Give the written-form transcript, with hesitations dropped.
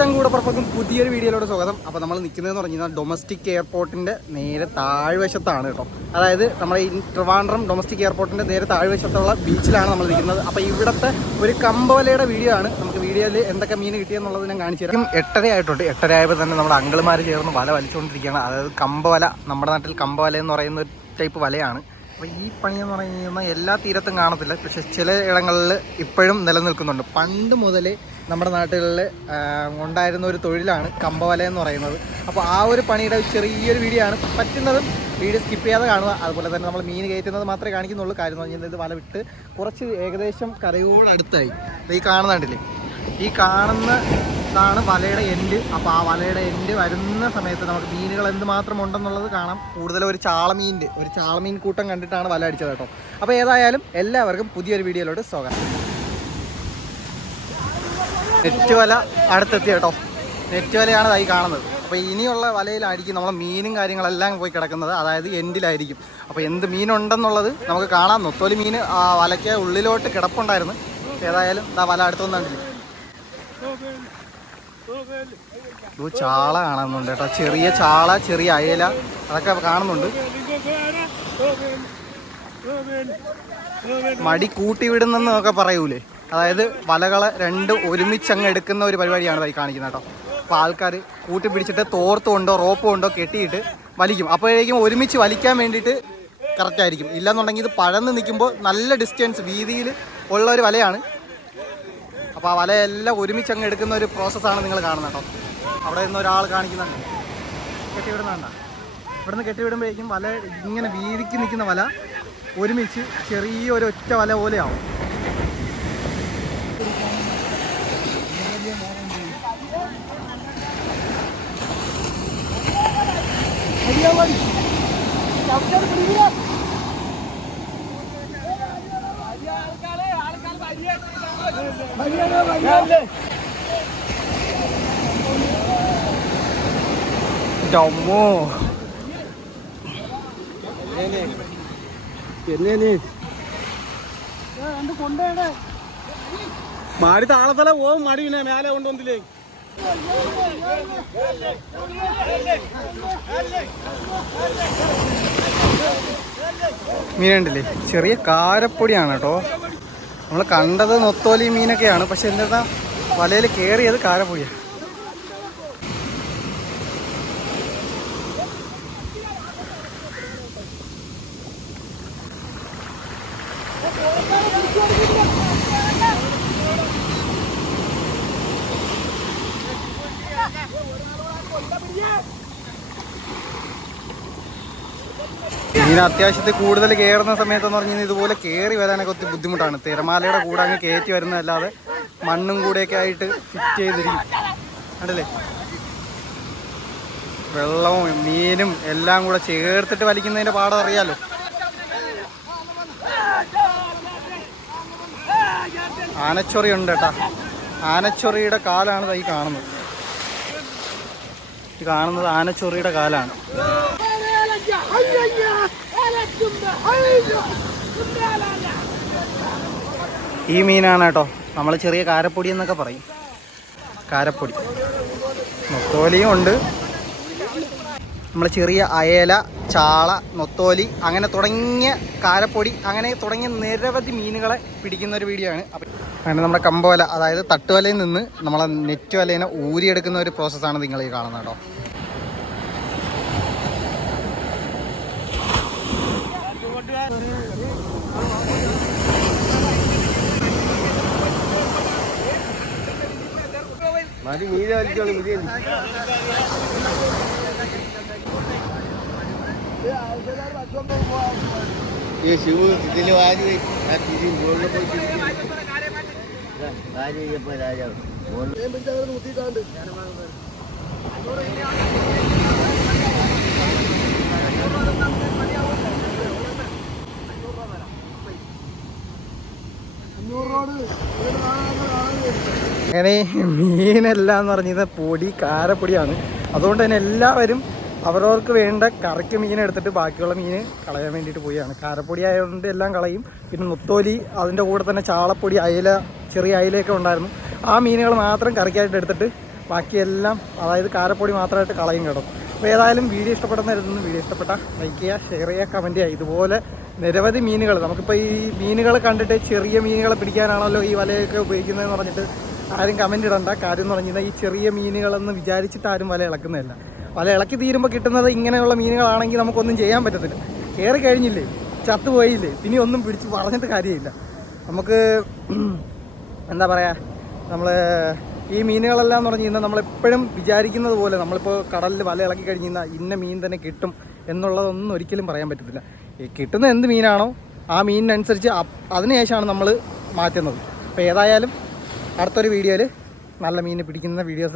ചങ്കൂടപ്പുറത്തേക്കും പുതിയൊരു വീഡിയോയിലോട് സ്വാഗതം. അപ്പോൾ നമ്മൾ നിൽക്കുന്നതെന്ന് പറഞ്ഞു കഴിഞ്ഞാൽ ഡൊമസ്റ്റിക് എയർപോർട്ടിൻ്റെ നേരെ താഴ്വശത്താണ് കേട്ടോ. അതായത് നമ്മുടെ ഈ ട്രിവാൻഡ്രം ഡൊമസ്റ്റിക് എയർപോർട്ടിൻ്റെ നേരെ താഴ്വശത്തുള്ള ബീച്ചിലാണ് നമ്മൾ നിൽക്കുന്നത്. അപ്പോൾ ഇവിടുത്തെ ഒരു കമ്പവലയുടെ വീഡിയോ ആണ്. നമുക്ക് വീഡിയോയിൽ എന്തൊക്കെ മീൻ കിട്ടിയെന്നുള്ളത് ഞാൻ കാണിച്ചു തരാം. 8:30 ആയിട്ടുണ്ട്. 8:30 ആയപ്പോൾ തന്നെ നമ്മുടെ അങ്കിൾമാർ ചേർന്ന് വല വലിച്ചുകൊണ്ടിരിക്കുകയാണ്. അതായത് കമ്പവല, നമ്മുടെ നാട്ടിൽ കമ്പവല എന്ന് പറയുന്ന ഒരു ടൈപ്പ് വലയാണ്. അപ്പോൾ ഈ പണിയെന്ന് പറഞ്ഞു കഴിഞ്ഞാൽ എല്ലാ തീരത്തും കാണത്തില്ല, പക്ഷെ ചില ഇടങ്ങളിൽ ഇപ്പോഴും നിലനിൽക്കുന്നുണ്ട്. പണ്ട് മുതലേ നമ്മുടെ നാട്ടുകളിൽ ഉണ്ടായിരുന്ന ഒരു തൊഴിലാണ് കമ്പവല എന്ന് പറയുന്നത്. അപ്പോൾ ആ ഒരു പണിയുടെ ചെറിയൊരു വീഡിയോ ആണ്. പറ്റുന്നതും വീഡിയോ സ്കിപ്പ് ചെയ്യാതെ കാണുക. അതുപോലെ തന്നെ നമ്മൾ മീൻ കയറ്റുന്നത് മാത്രമേ കാണിക്കുന്നുള്ളൂ. കാര്യം എന്ന് പറഞ്ഞാൽ ഇത് വല വിട്ട് കുറച്ച് ഏകദേശം കരയോടടുത്തായി. ഈ കാണുന്നുണ്ടല്ലേ, ഈ കാണുന്നതാണ് വലയുടെ എൻഡ്. അപ്പോൾ ആ വലയുടെ എൻഡ് വരുന്ന സമയത്ത് നമുക്ക് മീനുകൾ എന്തുമാത്രം ഉണ്ടെന്നുള്ളത് കാണാം. കൂടുതലും ഒരു ചാളമീൻ കൂട്ടം കണ്ടിട്ടാണ് വല അടിച്ചത് കേട്ടോ. അപ്പോൾ ഏതായാലും എല്ലാവർക്കും പുതിയൊരു വീഡിയോയിലോട്ട് സ്വാഗതം. നെറ്റ് വല അടുത്തെത്തി കേട്ടോ. നെറ്റ് വലയാണ് ഈ കാണുന്നത്. അപ്പോൾ ഇനിയുള്ള വലയിലായിരിക്കും നമ്മളെ മീനും കാര്യങ്ങളെല്ലാം പോയി കിടക്കുന്നത്, അതായത് എൻഡിലായിരിക്കും. അപ്പോൾ എന്ത് മീനുണ്ടെന്നുള്ളത് നമുക്ക് കാണാം. നൊത്തോലി മീൻ ആ വലയ്ക്ക് ഉള്ളിലോട്ട് കിടപ്പുണ്ടായിരുന്നു. ഏതായാലും വല അടുത്തൊന്നുണ്ടില്ല. ഇത് ചാള കാണുന്നുണ്ട് കേട്ടോ. ചെറിയ ചാള, ചെറിയ അയല, അതൊക്കെ കാണുന്നുണ്ട്. മടി കൂട്ടി വിടുന്നെന്നൊക്കെ പറയൂലേ, അതായത് വലകളെ രണ്ടും ഒരുമിച്ചങ്ങ് എടുക്കുന്ന ഒരു പരിപാടിയാണ് ഈ കാണിക്കുന്നത് കേട്ടോ. അപ്പോൾ ആൾക്കാർ കൂട്ടി പിടിച്ചിട്ട് തോർത്ത് കൊണ്ടോ റോപ്പ് കൊണ്ടോ കെട്ടിയിട്ട് വലിക്കും. അപ്പോഴേക്കും ഒരുമിച്ച് വലിക്കാൻ വേണ്ടിയിട്ട് കറക്റ്റായിരിക്കും. ഇല്ലെന്നുണ്ടെങ്കിൽ ഇത് പഴന്ന് നിൽക്കുമ്പോൾ നല്ല ഡിസ്റ്റൻസ് വീതിയിൽ ഉള്ള ഒരു വലയാണ്. അപ്പോൾ ആ വലയെല്ലാം ഒരുമിച്ചങ്ങ് എടുക്കുന്ന ഒരു പ്രോസസ്സാണ് നിങ്ങൾ കാണുന്നത് കേട്ടോ. അവിടെ നിന്ന് ഒരാൾ കാണിക്കുന്നുണ്ട്, കെട്ടിവിടുന്നുണ്ട. ഇവിടെ നിന്ന് കെട്ടിവിടുമ്പോഴേക്കും വല ഇങ്ങനെ വീതിക്ക് നിൽക്കുന്ന വല ഒരുമിച്ച് ചെറിയൊരു ഒറ്റ വല പോലെയാവും. മാടി താളത്തല പോവും. മടി പിന്നെ മേലെ കൊണ്ടുവന്നില്ലേ. മീനുണ്ടല്ലേ, ചെറിയ കാരപ്പൊടിയാണ് കേട്ടോ. നമ്മൾ കണ്ടത് നൊത്തോലി മീനൊക്കെയാണ്, പക്ഷെ എന്താ വലയിൽ കയറിയത് കാരപ്പൊടിയാണ്. മീൻ അത്യാവശ്യത്തിൽ കൂടുതൽ കയറുന്ന സമയത്തെന്ന് പറഞ്ഞു കഴിഞ്ഞാൽ ഇതുപോലെ കയറി വരാനൊക്കെ ഒത്തിരി ബുദ്ധിമുട്ടാണ്. തിരമാലയുടെ കൂടെ അങ്ങ് കയറ്റി വരുന്നതല്ലാതെ മണ്ണും കൂടെയൊക്കെ ആയിട്ട് ഫിറ്റ് ചെയ്തിരിക്കും. കണ്ടല്ലേ, വെള്ളവും മീനും എല്ലാം കൂടെ ചേർത്തിട്ട് വലിക്കുന്നതിൻ്റെ പാഠം അറിയാലോ. ആനച്ചൊറി ഉണ്ട് കേട്ടാ. ആനച്ചൊറിയുടെ കാലാണ് ഈ കാണുന്നത്. ഈ കാണുന്നത് ആനച്ചൊറിയുടെ കാലാണ്. ഈ മീനാണ് കേട്ടോ നമ്മൾ ചെറിയ കാരപ്പൊടി എന്നൊക്കെ പറയും. കാരപ്പൊടി, നൊത്തോലിയും ഉണ്ട്. നമ്മൾ ചെറിയ അയല, ചാള, നൊത്തോലി അങ്ങനെ തുടങ്ങിയ കാരപ്പൊടി, അങ്ങനെ തുടങ്ങിയ നിരവധി മീനുകളെ പിടിക്കുന്ന ഒരു വീഡിയോ ആണ്. അപ്പം അങ്ങനെ നമ്മുടെ കമ്പവല, അതായത് തട്ടുവലയിൽ നിന്ന് നമ്മളെ നെറ്റ് വലേനെ ഊരിയെടുക്കുന്ന ഒരു പ്രോസസ്സാണ് നിങ്ങൾ ഈ കാണുന്നത് കേട്ടോ. മതി മീൻ വലിച്ചോളൂ. ഈ ശിവ് ഇതിൽ വാരി ആ തിരി മുകളിൽ പോയി വാരിയപ്പോ രാജാവ് കുത്തിയിട്ടാണ്ട് അങ്ങനെ മീനെല്ലാം എന്ന് പറഞ്ഞത് പൊടി, കാരപ്പൊടിയാണ്. അതുകൊണ്ട് തന്നെ എല്ലാവരും അവരവർക്ക് വേണ്ട കറിക്ക് മീൻ എടുത്തിട്ട് ബാക്കിയുള്ള മീൻ കളയാൻ വേണ്ടിയിട്ട് പോവുകയാണ്. കാരപ്പൊടി ആയതുകൊണ്ട് എല്ലാം കളയും. പിന്നെ നൊത്തോലി, അതിൻ്റെ കൂടെ തന്നെ ചാളപ്പൊടി, അയല, ചെറിയ അയലയൊക്കെ ഉണ്ടായിരുന്നു. ആ മീനുകൾ മാത്രം കറിക്കായിട്ട് എടുത്തിട്ട് ബാക്കിയെല്ലാം അതായത് കാരപ്പൊടി മാത്രമായിട്ട് കളയും കേട്ടോ. അപ്പോൾ ഏതായാലും വീഡിയോ ഇഷ്ടപ്പെടുന്നവരുന്ന് വീഡിയോ ഇഷ്ടപ്പെട്ട ലൈക്ക് ചെയ്യുക, ഷെയർ ചെയ്യുക, കമൻറ്റ് ചെയ്യുക. ഇതുപോലെ നിരവധി മീനുകൾ നമുക്കിപ്പോൾ ഈ മീനുകൾ കണ്ടിട്ട് ചെറിയ മീനുകളെ പിടിക്കാനാണല്ലോ ഈ വലയൊക്കെ ഉപയോഗിക്കുന്നതെന്ന് പറഞ്ഞിട്ട് ആരും കമൻറ്റ് ഇടണ്ട. കാര്യം എന്ന് പറഞ്ഞാൽ ഈ ചെറിയ മീനുകളെന്ന് വിചാരിച്ചിട്ട് ആരും വല ഇളക്കുന്നതല്ല. വല ഇളക്കി തീരുമ്പോൾ കിട്ടുന്നത് ഇങ്ങനെയുള്ള മീനുകളാണെങ്കിൽ നമുക്കൊന്നും ചെയ്യാൻ പറ്റത്തില്ല. കയറി കഴിഞ്ഞില്ലേ, ചത്തുപോയില്ലേ, പിന്നെ ഒന്നും പിടിച്ച് പറഞ്ഞിട്ട് കാര്യമില്ല. നമുക്ക് എന്താ പറയുക, നമ്മൾ ഈ മീനുകളെല്ലാം എന്ന് പറഞ്ഞു കഴിഞ്ഞാൽ നമ്മളെപ്പോഴും വിചാരിക്കുന്നത് പോലെ നമ്മളിപ്പോൾ കടലിൽ വല ഇളക്കി കഴിഞ്ഞ് കഴിഞ്ഞാൽ ഇന്ന മീൻ തന്നെ കിട്ടും എന്നുള്ളതൊന്നും ഒരിക്കലും പറയാൻ പറ്റത്തില്ല. ഈ കിട്ടുന്ന എന്ത് മീനാണോ ആ മീനിനനുസരിച്ച് അതിനുശേഷമാണ് നമ്മൾ മാറ്റുന്നത്. അപ്പോൾ ഏതായാലും അടുത്തൊരു വീഡിയോയിൽ നല്ല മീൻ പിടിക്കുന്ന വീഡിയോസ്